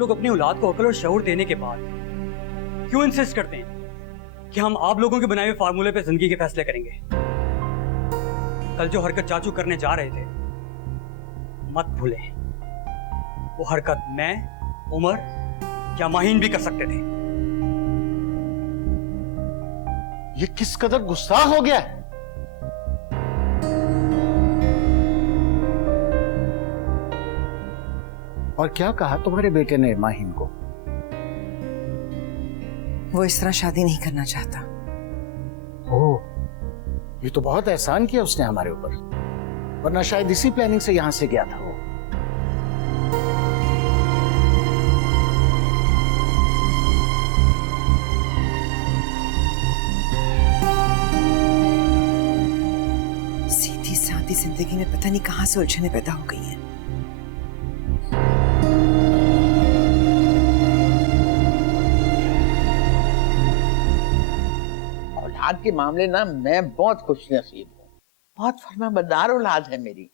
लोग अपनी औलाद को अकल और शऊर देने के बाद क्यों इंसिस्ट करते हैं कि हम आप लोगों के बनाए हुए फार्मूले पे जिंदगी के फैसले करेंगे? कल जो हरकत चाचू करने जा रहे थे, मत भूलें वो हरकत मैं, उमर या माहीन भी कर सकते थे। ये किस कदर गुस्सा हो गया है। और क्या कहा तुम्हारे बेटे ने माहीन को? वो इस तरह शादी नहीं करना चाहता। ओह, ये तो बहुत एहसान किया उसने हमारे ऊपर, वरना शायद इसी प्लानिंग से यहां से गया था वो। सीधी सादी जिंदगी में पता नहीं कहां से उलझने पैदा हो गई हैं। औलाद के मामले ना मैं बहुत खुशनसीब हूँ, बहुत फरमाबरदार औलाद है मेरी।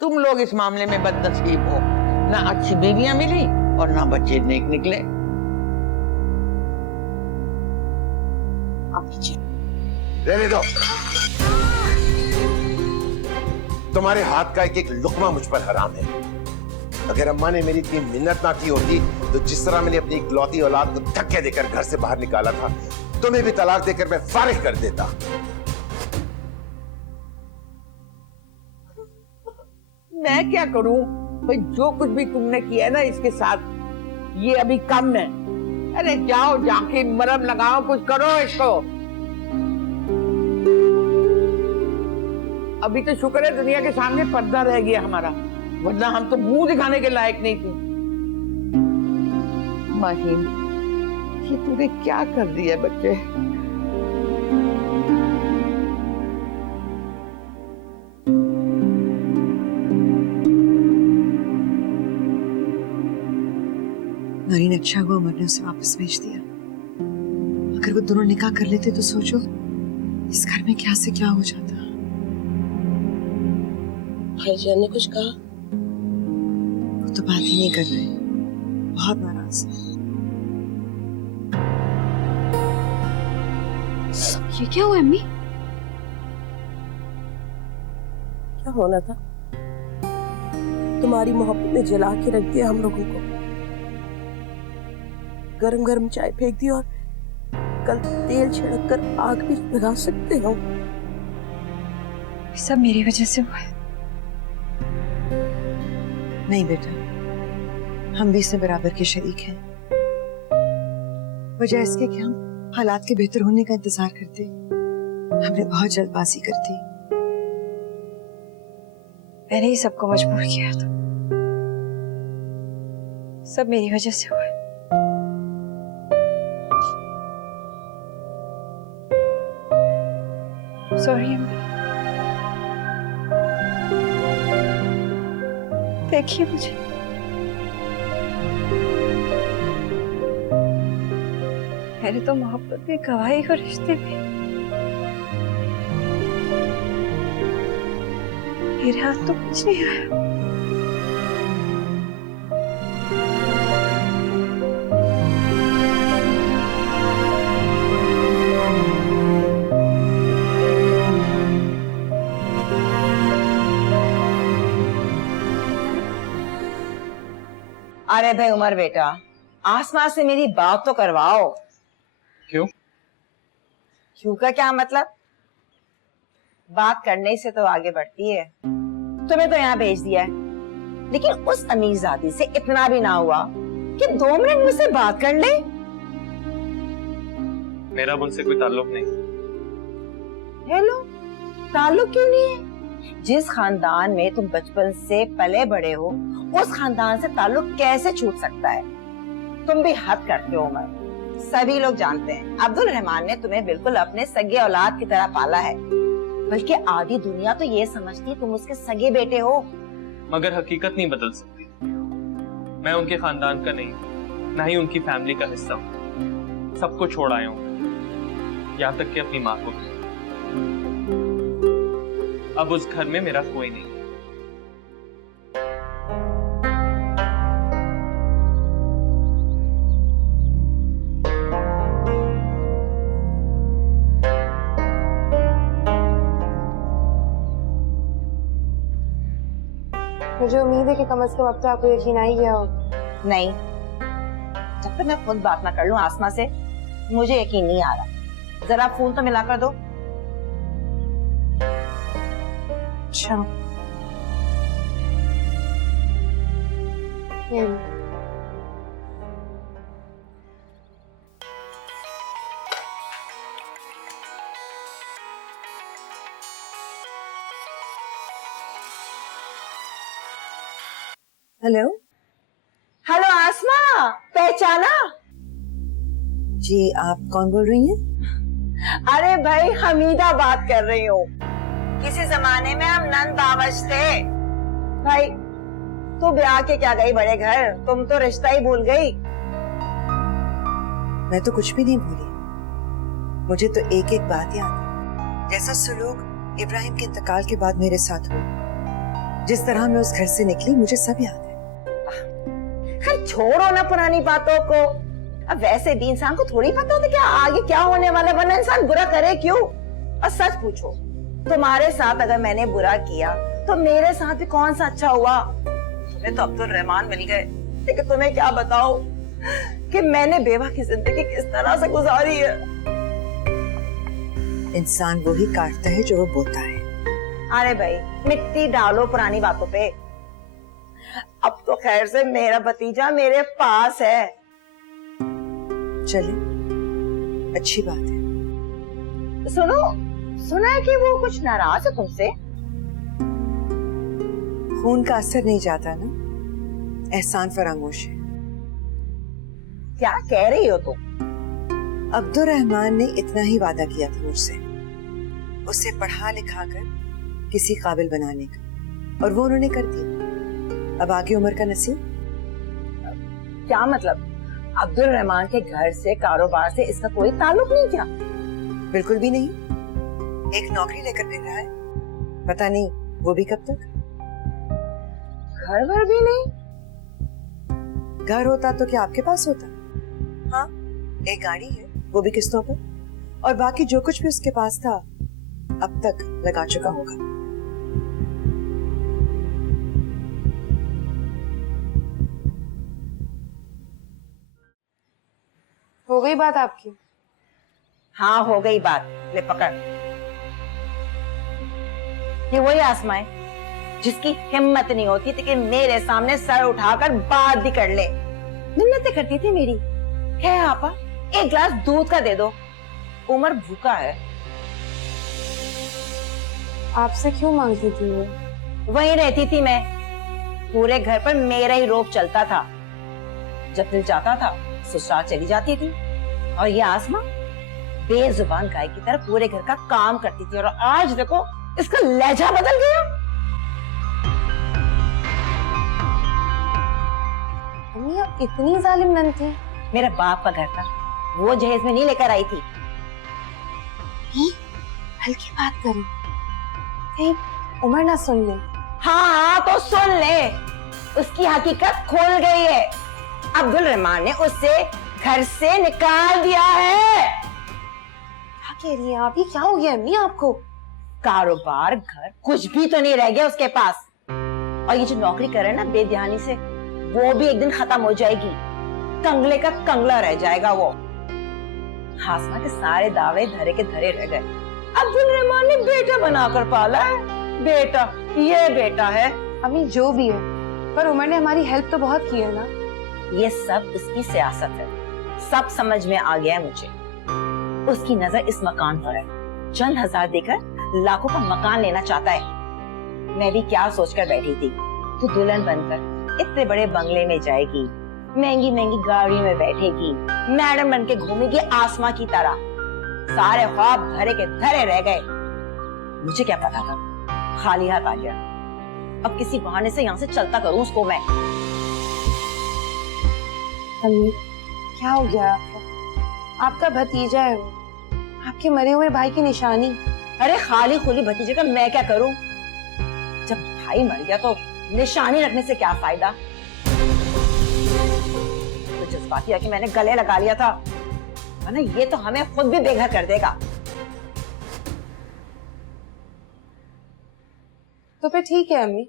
तुम लोग इस मामले में बदनसीब हो, ना अच्छी बीवियां मिली और ना बच्चे नेक निकले। रहने दो, तुम्हारे हाथ का एक एक लुकमा मुझ पर हराम है। अगर अम्मा ने मेरी इतनी मिन्नत ना की होती तो जिस तरह मैंने अपनी इकलौती औलाद को धक्के देकर घर से बाहर निकाला था, तुम्हें भी तलाक देकर मैं फारिग कर देता। मैं क्या करूं भाई, जो कुछ भी तुमने किया ना इसके साथ, ये अभी कम है। अरे जाओ जाके मरहम लगाओ, कुछ करो इसको। अभी तो शुक्र है दुनिया के सामने पर्दा रह गया हमारा, वरना हम तो मुंह दिखाने के लायक नहीं थे। माहीन, ये तूने क्या कर दिया बच्चे? नारी ने अच्छा हुआ उमर ने उसे वापस भेज दिया। अगर वो दोनों निकाह कर लेते तो सोचो इस घर में क्या से क्या हो जाता। भाईजान ने कुछ कहा? वो तो बात ही नहीं कर रहे, बहुत नाराज है। ये क्या हुआ अम्मी? क्या होना था? तुम्हारी मोहब्बत में जला के रख दिया हम लोगों को, गरम गरम चाय फेंक दी और कल तेल छिड़क कर आग भी लगा सकते हो। सब मेरी वजह से हुआ है। नहीं बेटा, हम भी इसमें बराबर के शरीक हैं। वजह इसके कि हम हालात के बेहतर होने का इंतजार करते, हमने बहुत जल्दबाजी कर दी। मैंने ही सबको मजबूर किया था, सब मेरी वजह से हुआ है। सॉरी अम्मी। देखिए मुझे, मैंने तो मोहब्बत में गवाही को रिश्ते में मेरे हाथ तो कुछ नहीं आया। अरे भाई उमर बेटा, आसमान से मेरी बात तो करवाओ। क्यों? क्यों का क्या मतलब? बात करने से तो आगे बढ़ती है। तुम्हें तो यहाँ भेज दिया है, लेकिन उस अमीरजादी से इतना भी ना हुआ कि 2 मिनट मुझसे बात कर ले। मेरा उनसे कोई ताल्लुक नहीं। हेलो, ताल्लुक क्यों नहीं है? जिस खानदान में तुम बचपन से पले बड़े हो, उस खानदान से ताल्लुक कैसे छूट सकता है? तुम भी हद करते हो उमर। सभी लोग जानते हैं अब्दुल रहमान ने तुम्हें बिल्कुल अपने सगे औलाद की तरह पाला है, बल्कि आधी दुनिया तो ये समझती तुम उसके सगे बेटे हो। मगर हकीकत नहीं बदल सकती। मैं उनके खानदान का नहीं, ना ही उनकी फैमिली का हिस्सा हूँ। सबको छोड़ आया हूँ, यहाँ तक कि अपनी माँ को भी। अब उस घर में मेरा कोई नहीं। मुझे उम्मीद है कि कम से कम अब तो आपको यकीन आ ही गया होगा। नहीं, जब तक मैं खुद बात ना कर लूं आसमा से, मुझे यकीन नहीं आ रहा। जरा फोन तो मिला कर दो। अच्छा, ये लो। हेलो हेलो आसमा, पहचाना? जी, आप कौन बोल रही हैं? अरे भाई, हमीदा बात कर रही हूँ। किसी जमाने में हम नंद बावश थे। भाई तू ब्याह के क्या गई बड़े घर, तुम तो रिश्ता ही भूल गई। मैं तो कुछ भी नहीं भूली। मुझे तो एक एक बात याद है, जैसा सुलूक इब्राहिम के इंतकाल के बाद मेरे साथ हुआ, जिस तरह मैं उस घर से निकली, मुझे सब याद है। खैर छोड़ो ना पुरानी बातों को। अब वैसे भी इंसान को थोड़ी पता होता क्या आगे क्या होने वाला, वरना इंसान बुरा करे क्यों? और सच पूछो, तुम्हारे साथ अगर मैंने बुरा किया तो मेरे साथ भी कौन सा अच्छा हुआ? तुम्हें तो अब्दुल रहमान मिल गए, लेकिन तुम्हें क्या बताओ कि मैंने बेवा की जिंदगी किस तरह से गुजारी है। इंसान वो ही काटता है जो वो बोता है। अरे भाई, मिट्टी डालो पुरानी बातों पे। अब तो खैर से मेरा भतीजा मेरे पास है। चले, अच्छी बात है। सुनो, सुना है कि वो कुछ नाराज है तुमसे। खून का असर नहीं जाता ना, एहसान फरामोश है। क्या कह रही हो तुम? अब्दुल रहमान ने इतना ही वादा किया था मुझसे, उसे पढ़ा लिखा कर किसी काबिल बनाने का, और वो उन्होंने कर दिया। अब आगे उम्र का नसीब। क्या मतलब? अब्दुल रहमान के घर से, कारोबार से इसका कोई ताल्लुक नहीं क्या? बिल्कुल भी नहीं। एक नौकरी लेकर फिर रहा है, पता नहीं वो भी कब तक। घर भर भी नहीं? घर होता तो क्या आपके पास होता? हाँ, एक गाड़ी है, वो भी किस्तों पर, और बाकी जो कुछ भी उसके पास था अब तक लगा चुका होगा। हो गई बात आपकी? हाँ, हो गई बात। ले पकड़। ये वही आसमा है जिसकी हिम्मत नहीं होती थी कि मेरे सामने सर उठाकर बात भी कर ले। मिन्नतें करती थी मेरी, क्या आपा एक गिलास दूध का दे दो, उमर भूखा है। आपसे क्यों मांगती थी वो? वहीं रहती थी मैं, पूरे घर पर मेरा ही रोब चलता था। जब दिल चाहता था ससुराल चली जाती थी, और ये आसमा बेजुबान गाय की तरह पूरे घर का काम करती थी, और आज देखो इसका लहजा बदल गया। अम्मी, आप इतनी जालिम नन थी? मेरे बाप का घर था, वो जहेज में नहीं लेकर आई थी। हल्की बात करें, कहीं उमर ना सुन ले। हाँ तो सुन ले, उसकी हकीकत खोल गई है। अब्दुल रहमान ने उससे घर से निकाल दिया है। क्या कह रही हैं आप? ये क्या हो गया अम्मी आपको? कारोबार, घर, कुछ भी तो नहीं रह गया उसके पास। और ये जो नौकरी कर रहे हैं ना बेध्यानी से, वो भी एक दिन खत्म हो जाएगी। कंगले का कंगला रह जाएगा वो। आसमा के सारे दावे धरे के धरे रह गए। अब्दुल रहमान ने बेटा बनाकर पाला है। बेटा, ये बेटा है। अम्मी जो भी है, पर उमर ने हमारी हेल्प तो बहुत की है ना। ये सब उसकी सियासत है, सब समझ में आ गया है मुझे। उसकी नजर इस मकान पर है, चंद हजार देकर लाखों का मकान लेना चाहता है। मैं भी क्या सोचकर बैठी थी, तू दुल्हन बनकर इतने बड़े बंगले में जाएगी, महंगी महंगी गाड़ी में बैठेगी, मैडम बन के घूमेगी आसमा की तरह। सारे ख्वाब धरे के धरे रह गए। मुझे क्या पता था, खाली हाथ आ गया। अब किसी बहाने से यहाँ से चलता करूँ उसको मैं। अम्मी, क्या हो गया आपको? आपका भतीजा है वो, आपके मरे हुए भाई की निशानी। अरे खाली खुली भतीजे का मैं क्या करूं? जब भाई मर गया तो निशानी रखने से क्या फायदा? तो जज्बाती आके मैंने गले लगा लिया था, वरना ये तो हमें खुद भी बेघर कर देगा। तो फिर ठीक है अम्मी,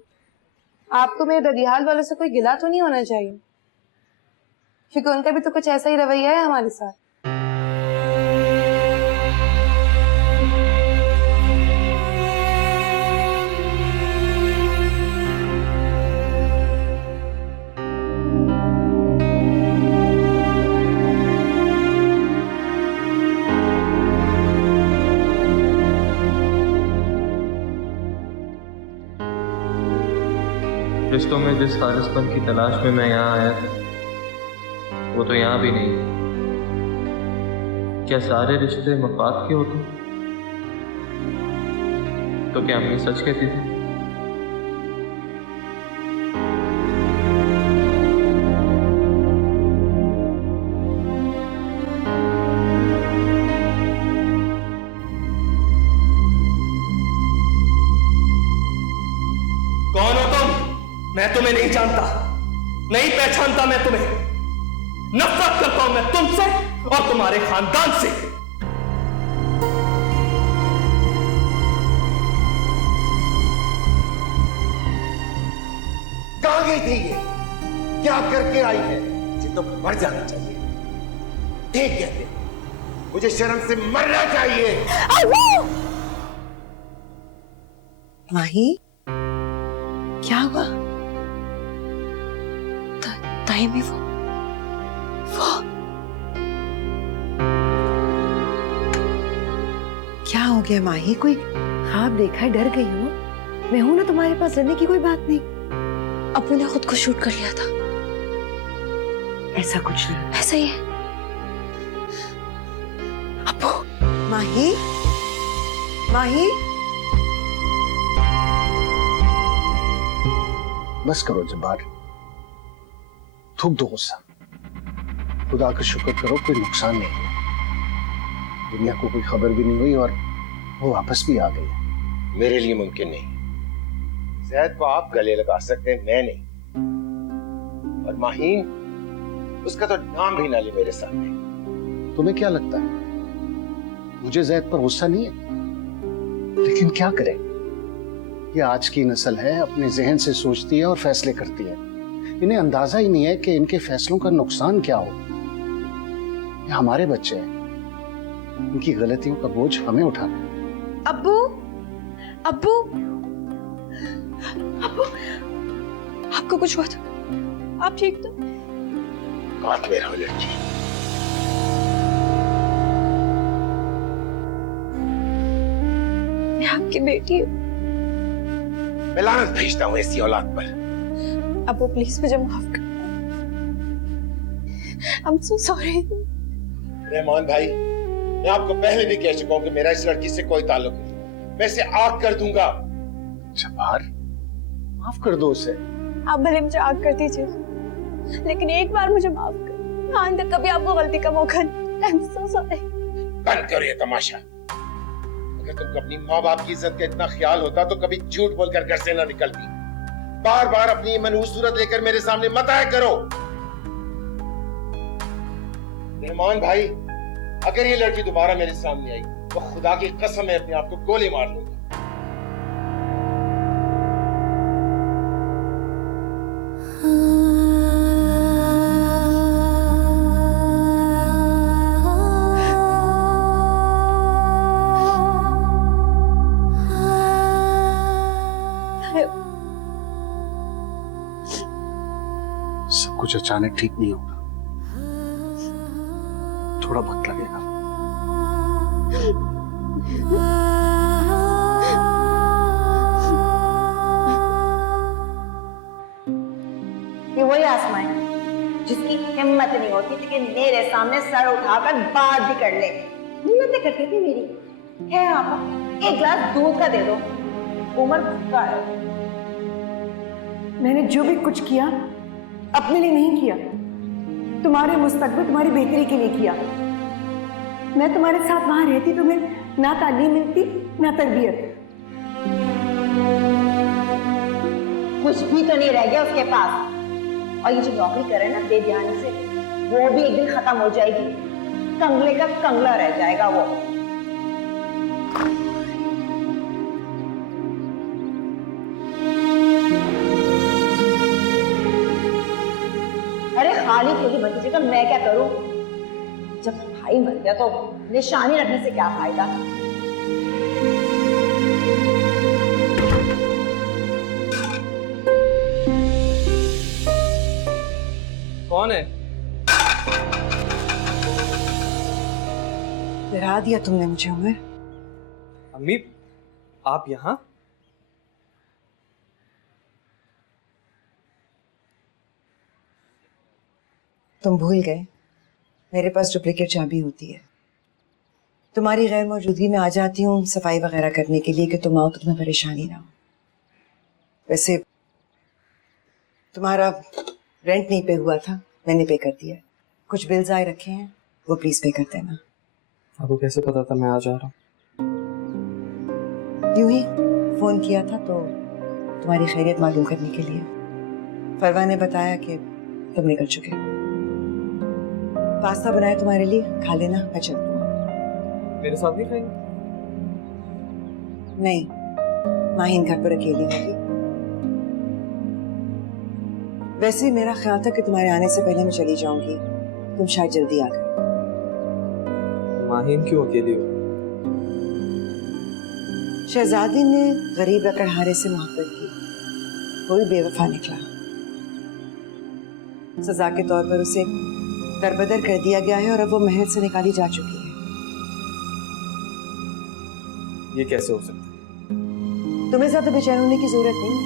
आपको मेरे ददियाल वालों से कोई गिला तो नहीं होना चाहिए, क्योंकि उनका भी तो कुछ ऐसा ही रवैया है हमारे साथ। रिश्तों में जिस खालिसपन की तलाश में मैं यहाँ आया था वो तो यहाँ भी नहीं। क्या सारे रिश्ते मफाद के होते? तो क्या अम्मी सच कहती थी? कौन हो तुम? मैं तुम्हें नहीं जानता, नहीं पहचानता मैं तुम्हें। नफरत करता हूं मैं तुमसे और तुम्हारे खानदान से। कहां गई थी ये? क्या करके आई है? मुझे तो मर जाना चाहिए। ठीक कहते हैं, मुझे शर्म से मरना चाहिए। माही, क्या हुआ? टाइम ही वो क्या हो गया माही? कोई ख्वाब देखा है? डर गई हो? मैं हूं ना तुम्हारे पास, डरने की कोई बात नहीं। अबू ने खुद को शूट कर लिया था। ऐसा कुछ नहीं। ऐसा ही है अबू। माही, माही, बस करो जब्बार, थूक दो गुस्सा। खुदा का शुक्र करो कोई नुकसान नहीं हुआ। दुनिया को कोई खबर भी नहीं हुई और वो वापस भी आ गई। मेरे लिए मुमकिन नहीं। जैद को आप गले लगा सकते हैं, मैं नहीं। और माहीन, उसका तो नाम भी ना ले मेरे सामने। तुम्हें क्या लगता है मुझे जैद पर गुस्सा नहीं है? लेकिन क्या करें, ये आज की नस्ल है, अपने जहन से सोचती है और फैसले करती है। इन्हें अंदाजा ही नहीं है कि इनके फैसलों का नुकसान क्या हो। ये हमारे बच्चे हैं, इनकी गलतियों का बोझ हमें उठाना है। अबू, अबू, अबू, आपको कुछ हुआ था? आप ठीक तो? बात मेरा हो लड़की। मैं आपकी बेटी हूँ। मैं लानत भेजता हूँ ऐसी औलाद पर। अबू प्लीज मुझे माफ कर। I'm so sorry। रहमान भाई, मैं आपको पहले भी कह चुका हूं कि मेरा इस लड़की से कोई ताल्लुक नहीं। मैं इसे आग कर दूंगा। जब्बार, माफ कर दो उसे। आप भले मुझे आग कर दीजिए, लेकिन एक बार मुझे माफ कर। आइंदा कभी आपको गलती का मौका नहीं। I'm so sorry। बंद करो ये तमाशा। अगर तुमको अपनी माँ बाप की इज्जत का इतना ख्याल होता तो कभी झूठ बोलकर घर से ना निकलती। बार बार अपनी मनहूस सूरत लेकर मेरे सामने मत आया करो। रहमान भाई, अगर ये लड़की दोबारा मेरे सामने आई तो खुदा की कसम मैं अपने आप को गोली मार लूंगा। सब कुछ अचानक ठीक नहीं होगा, थोड़ा वक्त लगेगा। ये वही आसमां है जिसकी हिम्मत नहीं होती थी कि मेरे सामने सर उठाकर बात भी कर ले। हिम्मत करती थी मेरी। है आपा, एक गिलास दूध का दे दो। उमर भूखा है। मैंने जो भी कुछ किया अपने लिए नहीं किया, तुम्हारे मुस्तकबिल, तुम्हारी बेहतरी के लिए किया। मैं तुम्हारे साथ वहां रहती तो मैं ना तालीम मिलती ना तरबियत। कुछ भी तो नहीं रह गया उसके पास। और ये जो नौकरी करे ना बेध्यानी से, वो भी एक दिन खत्म हो जाएगी। कंगले का कंगला रह जाएगा वो। भाई मर गया तो निशानी रखने से क्या फायदा। कौन है? डरा दिया तुमने मुझे उमर। अम्मी, आप यहाँ? तुम भूल गए मेरे पास डुप्लीकेट चाबी होती है। तुम्हारी गैर मौजूदगी में आ जाती हूँ सफाई वगैरह करने के लिए कि तुम आओ तो तुम्हें परेशानी ना हो। वैसे तुम्हारा रेंट नहीं पे हुआ था, मैंने पे कर दिया। कुछ बिल्स आए रखे हैं, वो प्लीज पे कर देना। आपको कैसे पता था मैं आ जा रहा हूँ? यूं ही फोन किया था तो तुम्हारी खैरियत मालूम करने के लिए। फरवा ने बताया कि तुम निकल चुके। पास्ता बनाया तुम्हारे लिए, खा लेना, मैं चलती हूँ। मेरे साथ नहीं खाएंगे? नहीं, माहिन घर पर अकेली होगी। वैसे ही मेरा ख्याल था कि तुम्हारे आने से पहले मैं चली जाऊंगी, तुम शायद जल्दी आ गए। माहिन क्यों अकेली हो? शहजादी ने गरीब लकड़हारे से मोहब्बत की, वो भी बेवफा निकला। सजा के तौर पर उसे दरबदर कर दिया गया है और अब वो महल से निकाली जा चुकी है। ये कैसे हो सकता है? तुम्हें ज्यादा बेचैन होने की जरूरत नहीं है,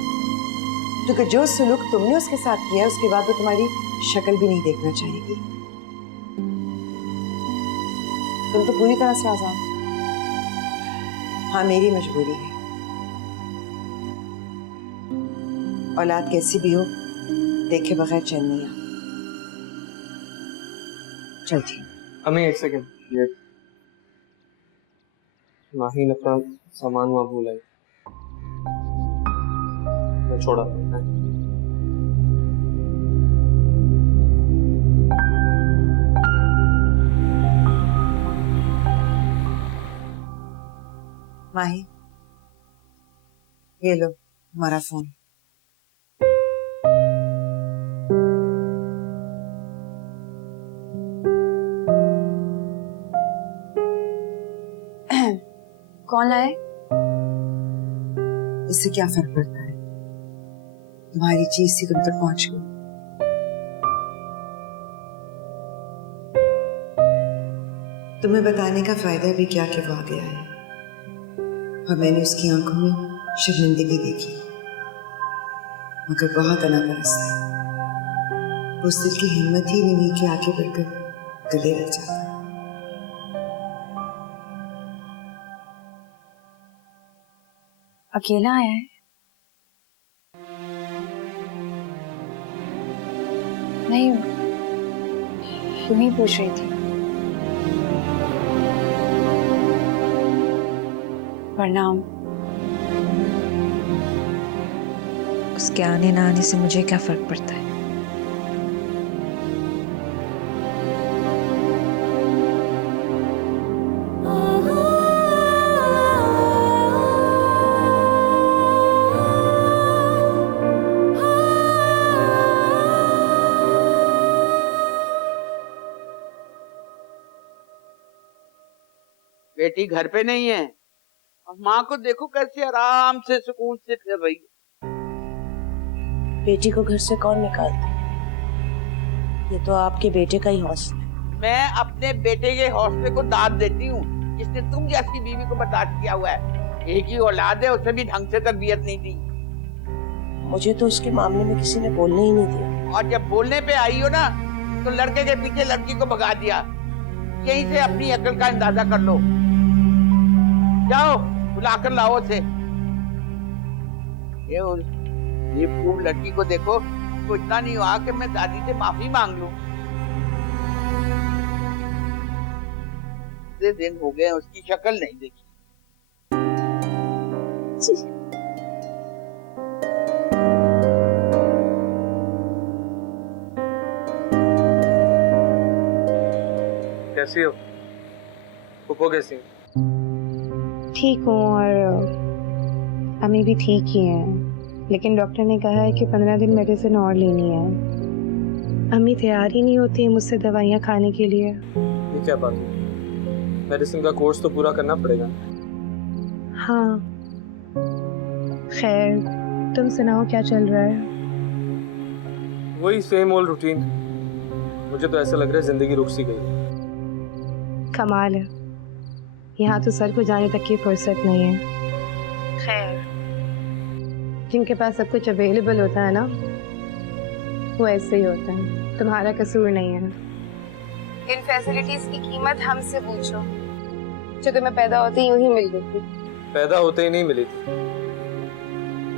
क्योंकि जो सुलूक तुमने उसके साथ किया है उसके बाद वो तुम्हारी शक्ल भी नहीं देखना चाहेगी। तुम तो पूरी तरह से आजाद हो। हाँ, मेरी मजबूरी है। औलाद कैसी भी हो, देखे बगैर चैन नहीं आता। चलती हूँ। अम्मी एक सेकंड, ये माहिन अपना सामान वहाँ भूल आई, मैं छोड़ा। माही, ये लो हमारा फोन। कौन लाए? इससे क्या फर्क पड़ता है, तुम्हारी चीज सी तुम तक पहुंच गई। तुम्हें बताने का फायदा भी क्या कि वो आ गया है और मैंने उसकी आंखों में शर्मिंदगी देखी, मगर बहुत अनापरस्त है। उस दिल की हिम्मत ही नहीं हुई कि आगे बढ़कर गले लग जाता। अकेला आया है? नहीं, यूं ही पूछ रही थी। प्रणाम। उसके आने ना आने से मुझे क्या फर्क पड़ता है? बेटी घर पे नहीं है और माँ को देखो कैसे आराम से सुकून से फिर रही है। बेटी को घर से कौन निकालता? ये तो आपके बेटे का ही हौसला है। मैं अपने बेटे के हौसले को दाद देती हूँ, जिसने तुम जैसी बीवी को बर्दाश्त किया हुआ है। एक ही औलाद है, उसे भी ढंग से तरबियत नहीं दी। मुझे तो उसके मामले में किसी ने बोलने ही नहीं दिया। और जब बोलने पे आई हो ना, तो लड़के के पीछे लड़की को भगा दिया। यहीं से अपनी अकल का अंदाजा कर लो। जाओ बुलाकर लाओ उसे। ये खूब लड़की को देखो, तो इतना नहीं हुआ कि मैं दादी से माफी मांग लूं। इतने दिन हो गए उसकी शक्ल नहीं देखी। कैसी हो? पुप्पो कैसी हो? ठीक हूँ और अम्मी भी ठीक ही हैं, लेकिन डॉक्टर ने कहा है कि 15 दिन मेडिसिन और लेनी है। अम्मी तैयार ही नहीं होती है मुझसे दवाइयाँ खाने के लिए। ये क्या बात हुई? मेडिसिन का कोर्स तो पूरा करना पड़ेगा। हाँ, खैर तुम सुनाओ क्या चल रहा है? वही सेम ओल्ड रूटीन। मुझे तो ऐसा लग रहा है जिंदगी रुक सी गई। कमाल है, यहाँ तो सर को जाने तक की फुर्सत नहीं है। खैर, जिनके पास सब कुछ अवेलेबल होता है ना, वो ऐसे ही होता है। तुम्हारा कसूर नहीं है। इन फैसिलिटीज की कीमत हमसे पूछो, जो तुम्हें पैदा होते ही यूं ही मिल गई थी। पैदा होते ही नहीं मिली थी।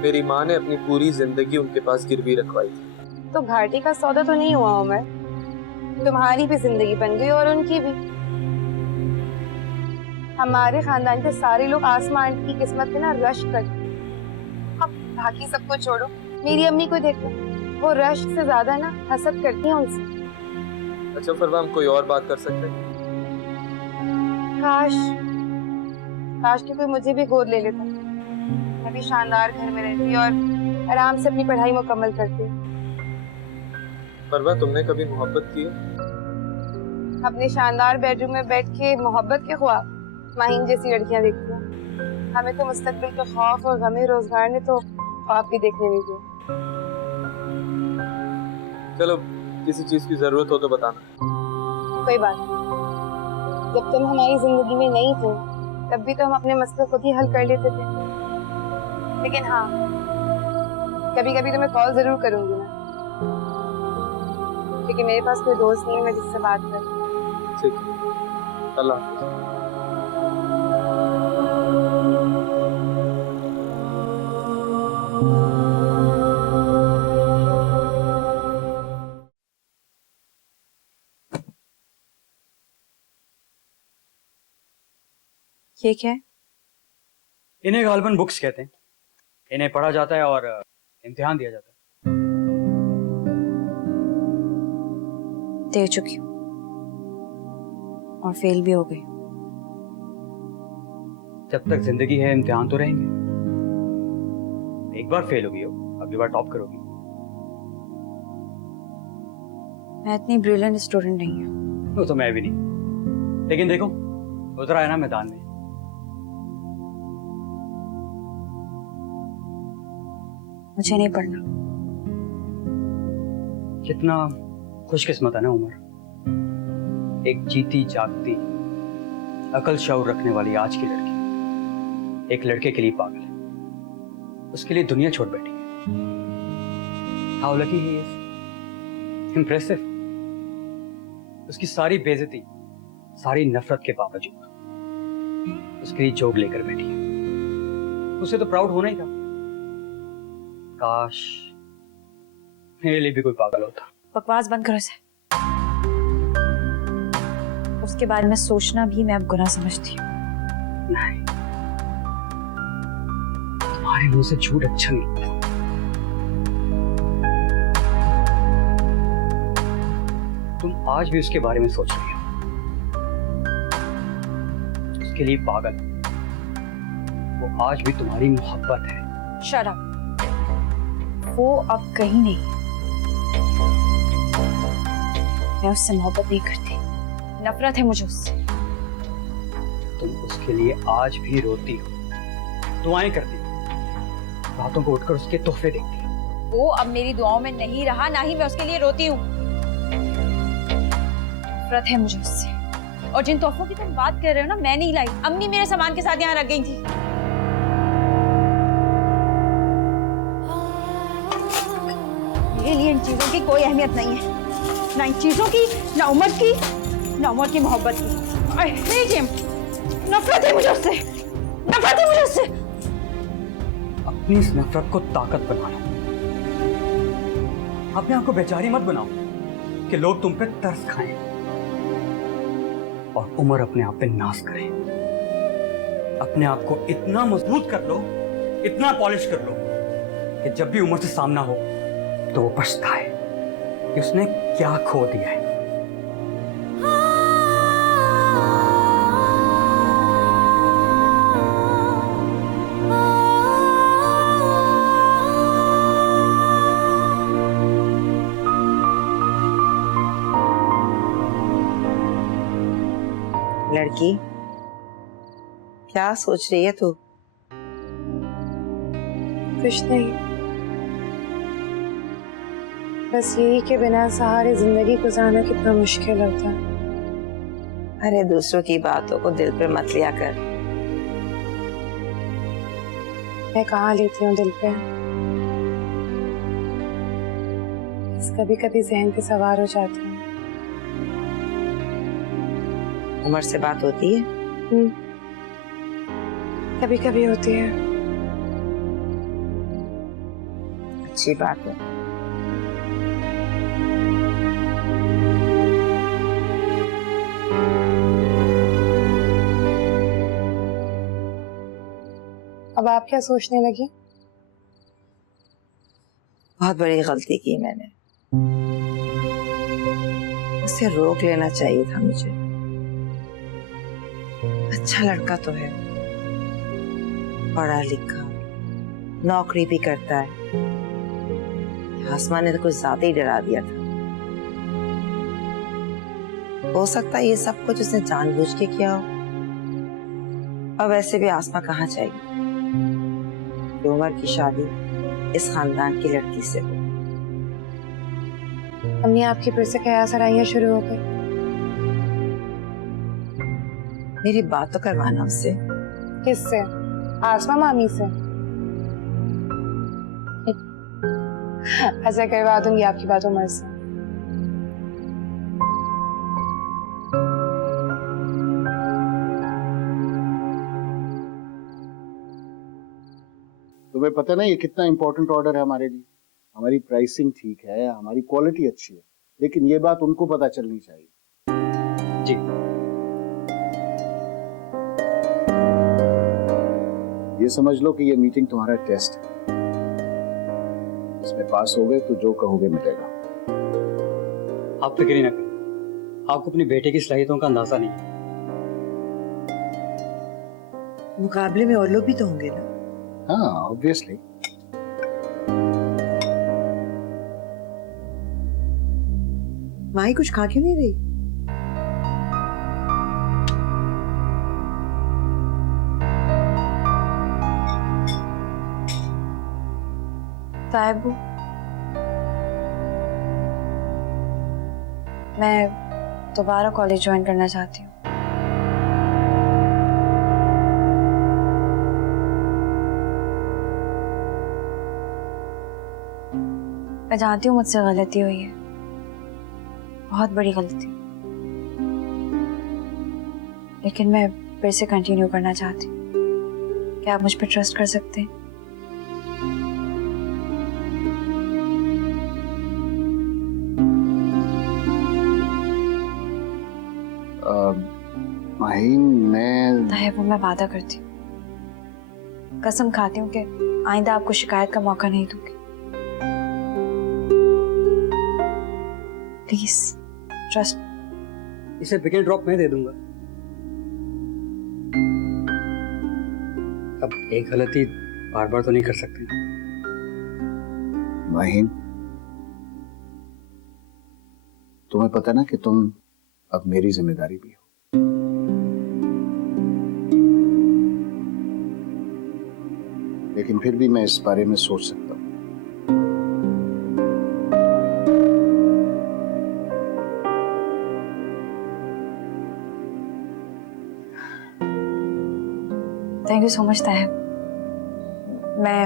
मेरी माँ ने अपनी पूरी जिंदगी उनके पास गिरवी रखवाई थी। तो घाटी का सौदा तो नहीं हुआ हूँ मैं। तुम्हारी भी जिंदगी बन गई और उनकी भी। हमारे खानदान के सारे लोग आसमान की किस्मत में ना रश करते। अब बाकी सबको छोड़ो, मेरी अम्मी को देखो, वो रश से ज्यादा ना हसद करती हैं उनसे। अच्छा फरवा, हम कोई और बात कर सकते हैं? काश कि कोई मुझे भी गोद ले लेता। मैं भी शानदार घर में रहती और आराम से अपनी पढ़ाई मुकम्मल करती। फरवा, तुमने कभी मोहब्बत की? अपने शानदार बेडरूम में बैठ के मोहब्बत के ख्वाब माहिन जैसी लड़कियां देखती हैं। हमें तो मुस्तकबिल के खौफ और गमे रोजगार ने तो ख्वाब भी देखने नहीं दिए। चलो, किसी चीज की जरूरत हो तो बताना। कोई बात नहीं। जब तुम हमारी जिंदगी में नहीं थे, तब भी तो हम अपने मसले खुद ही हल कर लेते थे। लेकिन हाँ, कभी कभी तो मैं कॉल जरूर करूंगी ना, क्योंकि मेरे पास कोई दोस्त नहीं है मैं जिससे बात करूं। ठीक है, अल्लाह हाफ़िज़। ये क्या है? इन्हें गालबन बुक्स कहते हैं। इन्हें पढ़ा जाता है और इम्तिहान दिया जाता है। दे चुकी हूँ और फेल भी हो गई। जब तक जिंदगी है इम्तिहान तो रहेंगे। एक बार फेल होगी हो, अगली बार टॉप करोगी। मैं इतनी ब्रिलियंट स्टूडेंट नहीं हूँ। वो तो मैं भी नहीं, लेकिन देखो उधर आया ना मैदान में। मुझे नहीं पढ़ना। कितना खुशकिस्मत है ना उमर, एक जीती जागती अकल शऊर रखने वाली आज की लड़की एक लड़के के लिए पागल है, उसके लिए दुनिया छोड़ बैठी है। How lucky he is, impressive. उसकी सारी बेइज्जती, सारी नफरत के बावजूद उसके लिए जोग लेकर बैठी है। उसे तो प्राउड होना ही था। काश मेरे लिए भी कोई पागल होता। बकवास बंद करो इसे। उसके बारे में सोचना भी मैं अब गुनाह समझती हूँ। नहीं, तुम्हारे मुंह से झूठ अच्छा नहीं लगता। तुम आज भी उसके बारे में सोच रही हो, उसके लिए पागल। वो आज भी तुम्हारी मोहब्बत है। Shut up. वो अब कहीं नहीं। मैं उससे मोहब्बत नहीं करती, नफरत है मुझे उससे। तुम उसके लिए आज भी रोती हो, दुआएं करती हो, रातों को उठकर उसके तोहफे देखती हो। वो अब मेरी दुआओं में नहीं रहा, ना ही मैं उसके लिए रोती हूँ। नफरत है मुझे उससे। और जिन तोहफों की तुम बात कर रहे हो ना, मैं नहीं लाई, अम्मी मेरे सामान के साथ यहाँ रख गई थी। मेरे लिए इन चीजों की कोई अहमियत नहीं है, ना इन चीजों की, ना उम्र की, ना उम्र की मोहब्बत की। I hate him. नफरत है मुझे उससे, नफरत है मुझे उससे। अपनी इस नफरत को ताकत बना लो। अपने आप को बेचारी मत बनाओ कि लोग तुम पे तरस खाएं और उम्र अपने आप पे नाज करे। अपने आप को इतना मजबूत कर लो, इतना पॉलिश कर लो कि जब भी उम्र से सामना हो तो वो पछताए कि उसने क्या खो दिया है। लड़की, क्या सोच रही है तू? कुछ नहीं, बस यही कि बिना सहारे जिंदगी गुजारना कितना मुश्किल होता है। अरे दूसरों की बातों को दिल पे मत लिया कर। मैं कहाँ लेती हूँ दिल पे, बस कभी कभी जहन पे सवार हो जाती हूँ। उमर से बात होती है? कभी कभी होती है। अच्छी बात है। अब आप क्या सोचने लगी? बहुत बड़ी गलती की मैंने, उसे रोक लेना चाहिए था मुझे। अच्छा लड़का तो है, पढ़ा लिखा, नौकरी भी करता है। आसमान ने तो कुछ ज्यादा ही डरा दिया था। हो सकता है ये सब कुछ उसने जानबूझ के किया हो। और वैसे भी आसमा कहाँ जाएगी? उमर की शादी इस खानदान की लड़की से हो। अम्मी आपकी फिर से क्या सराइयां शुरू हो गई? मेरी बात तो करवाना उससे। किससे? आसमा मामी से? ऐसे करवा दूंगी आपकी बात उमर से। तुम्हें पता नहीं ये कितना इंपॉर्टेंट ऑर्डर है हमारे लिए। हमारी प्राइसिंग ठीक है, हमारी क्वालिटी अच्छी है, लेकिन ये बात उनको पता चलनी चाहिए। जी। ये समझ लो कि ये मीटिंग तुम्हारा टेस्ट है। इसमें पास हो गए तो जो कहोगे मिलेगा। आप फिक्र ही ना करें, आपको अपने बेटे की सलाहियतों का अंदाजा नहीं है। मुकाबले में और लोग भी तो होंगे ना? हाँ, ऑब्वियसली। माही कुछ खा क्यों नहीं रही? साहिबू, मैं दोबारा कॉलेज ज्वाइन करना चाहती हूँ। मैं जानती हूँ मुझसे गलती हुई है, बहुत बड़ी गलती, लेकिन मैं फिर से कंटिन्यू करना चाहती हूँ। क्या आप मुझ पर ट्रस्ट कर सकते हैं? माहीन, मैं वादा करती हूँ, कसम खाती हूँ कि आइंदा आपको शिकायत का मौका नहीं दूंगी। Please trust. इसे पिक एंड ड्रॉप मैं दे दूंगा। अब एक गलती बार बार तो नहीं कर सकते। माहीन, तुम्हें पता ना कि तुम अब मेरी जिम्मेदारी भी हो। लेकिन फिर भी मैं इस बारे में सोच सकता हूँ। थैंक यू सो मच ताहिब, मैं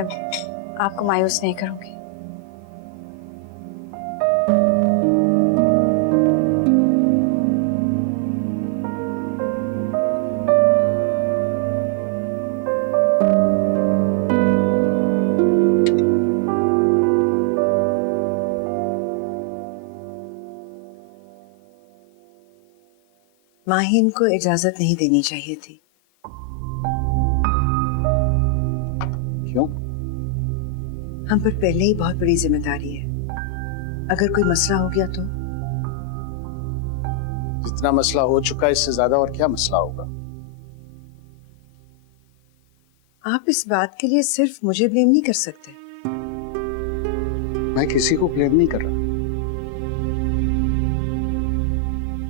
आपको मायूस नहीं करूंगी। माहीन को इजाजत नहीं देनी चाहिए थी। क्यों? हम पर पहले ही बहुत बड़ी जिम्मेदारी है। अगर कोई मसला हो गया तो? जितना मसला हो चुका है इससे ज्यादा और क्या मसला होगा? आप इस बात के लिए सिर्फ मुझे ब्लेम नहीं कर सकते। मैं किसी को ब्लेम नहीं कर रहा।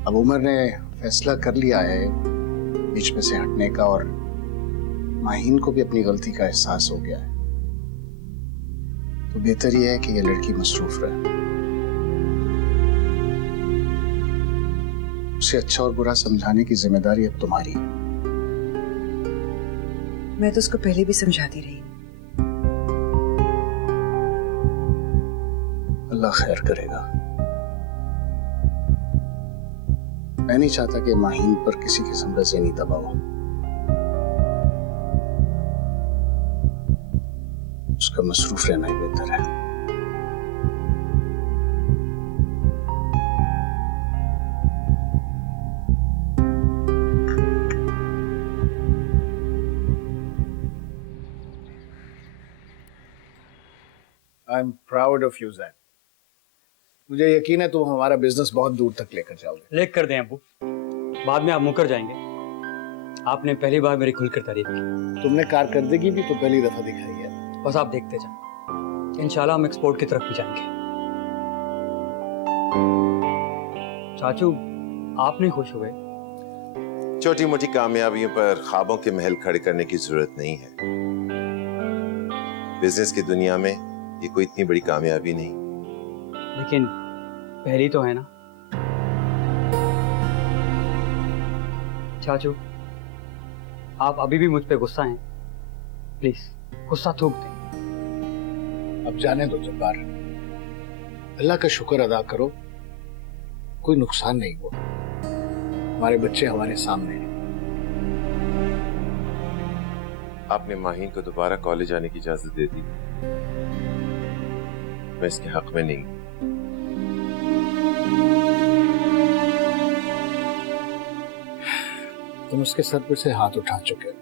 अब उमर ने फैसला कर लिया है बीच में से हटने का, और माहीन को भी अपनी गलती का एहसास हो गया है, तो बेहतर यह है कि यह लड़की मसरूफ रहे। उसे अच्छा और बुरा समझाने की जिम्मेदारी अब तुम्हारी है। मैं तो उसको पहले भी समझाती रही। अल्लाह खैर करेगा। मैं नहीं चाहता कि माहीन पर किसी किस्म का ज़हनी दबाव हो। उसका मसरूफ रहना ही बेहतर है। I am proud of you Zain. मुझे यकीन है तुम हमारा बिजनेस बहुत दूर तक लेकर जाओगे। लेक कर दें अब्बू, बाद में आप मुकर जाएंगे। आपने पहली बार मेरी खुलकर तारीफ की। तुमने कारकर्दगी भी तो पहली दफा दिखाई है। बस आप देखते जाएं, इंशाल्लाह हम एक्सपोर्ट की तरफ भी जाएंगे। चाचू, आप नहीं खुश हुए? छोटी मोटी कामयाबियों पर ख्वाबों के महल खड़े करने की जरूरत नहीं है। बिजनेस की दुनिया में ये कोई इतनी बड़ी कामयाबी नहीं। लेकिन पहली तो है ना। चाचू, आप अभी भी मुझ पे गुस्सा हैं। प्लीज गुस्सा थूक दें। अब जाने दो जब्बार, अल्लाह का शुक्र अदा करो, कोई नुकसान नहीं हुआ। हमारे बच्चे हमारे सामने हैं। आपने माहीन को दोबारा कॉलेज आने की इजाजत दे दी। मैं इसके हक में नहीं। तुम उसके सर पर से हाथ उठा चुके हो,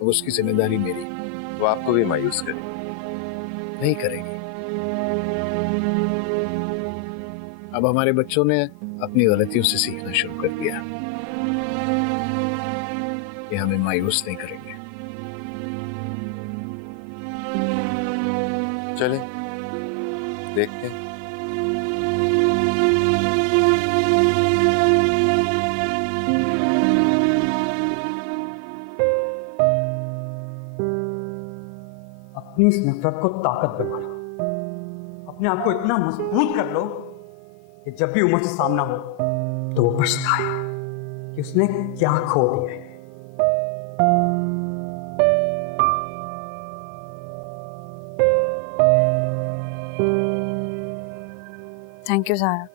अब उसकी जिम्मेदारी मेरी। वो आपको भी मायूस करे? नहीं करेगी। अब हमारे बच्चों ने अपनी गलतियों से सीखना शुरू कर दिया। ये हमें मायूस नहीं करेंगे। चले देखते हैं। अपनी इस नफरत को ताकत बना लो। अपने आप को इतना मजबूत कर लो कि जब भी उमर से सामना हो तो वो पछताए कि उसने क्या खो दिया है। थैंक यू सारा।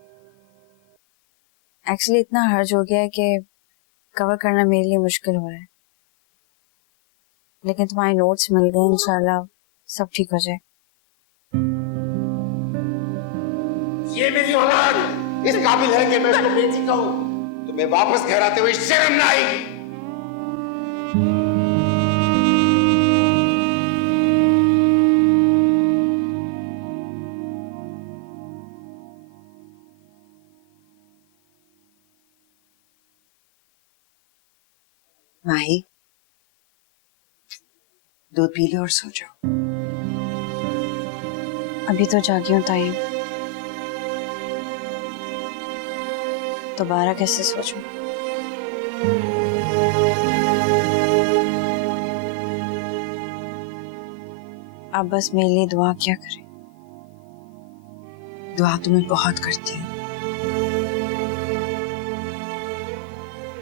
एक्चुअली इतना हर्ज हो गया है कि कवर करना मेरे लिए मुश्किल हो रहा है, लेकिन तुम्हारे नोट्स मिल गए, इंशाल्लाह सब ठीक हो जाए। ये मेरी औलाद इस काबिल है कि मैं उसको बेटी कहूं। तुम्हें वापस घर आते हुए शर्म ना आएगी? माही, दूध पी लो और सो जाओ। अभी तो जागी हूँ ताई, दोबारा कैसे सोचूं? आप बस मेरे लिए दुआ क्या करें। दुआ तो मैं बहुत करती हूँ।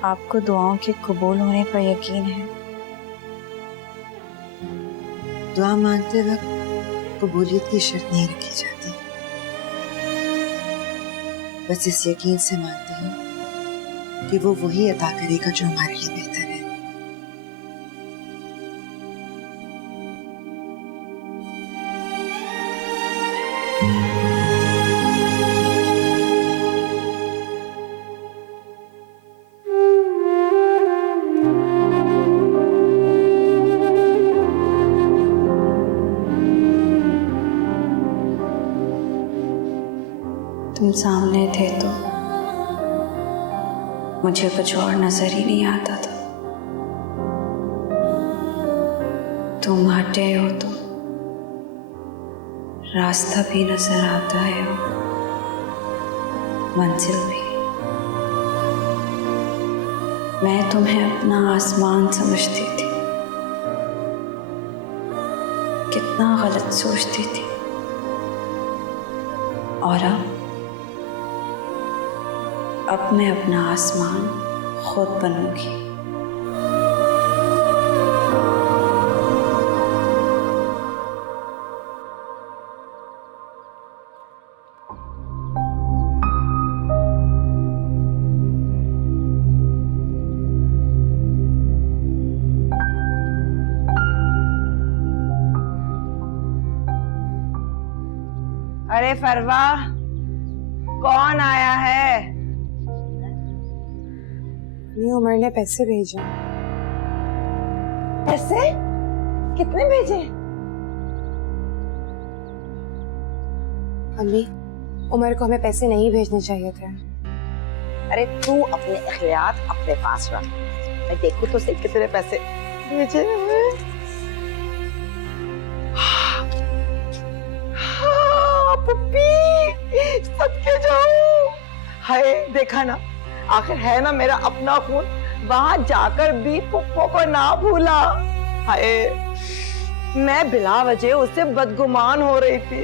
आपको दुआओं के कबूल होने पर यकीन है? दुआ मांगते वक्त कबूलियत की शर्त नहीं रखी जाती, बस इस यकीन से मानते हैं कि वो वही अता करेगा जो हमारे लिए बेहतर है। तुम सामने थे तो मुझे कुछ और नजर ही नहीं आता था। तुम हटे हो तो रास्ता भी नजर आता है और मंजिल भी। मैं तुम्हें अपना आसमान समझती थी, कितना गलत सोचती थी। और अब मैं अपना आसमान खुद बनूंगी। अरे फरवा, कौन आया है? उमर ने पैसे भेजे। पैसे? कितने भेजे? अम्मी, उमर को हमें पैसे नहीं भेजने चाहिए थे। अरे तू अपने अखियात अपने पास रख, मैं देखूं तो सही कितने पैसे भेजे हैं। पुप्पी, सबके जाओ। हाय, देखा ना, आखिर है ना मेरा अपना खून, वहां जाकर भी पुप्पो को ना भूला। हाय, मैं बिला वजह उससे बदगुमान हो रही थी।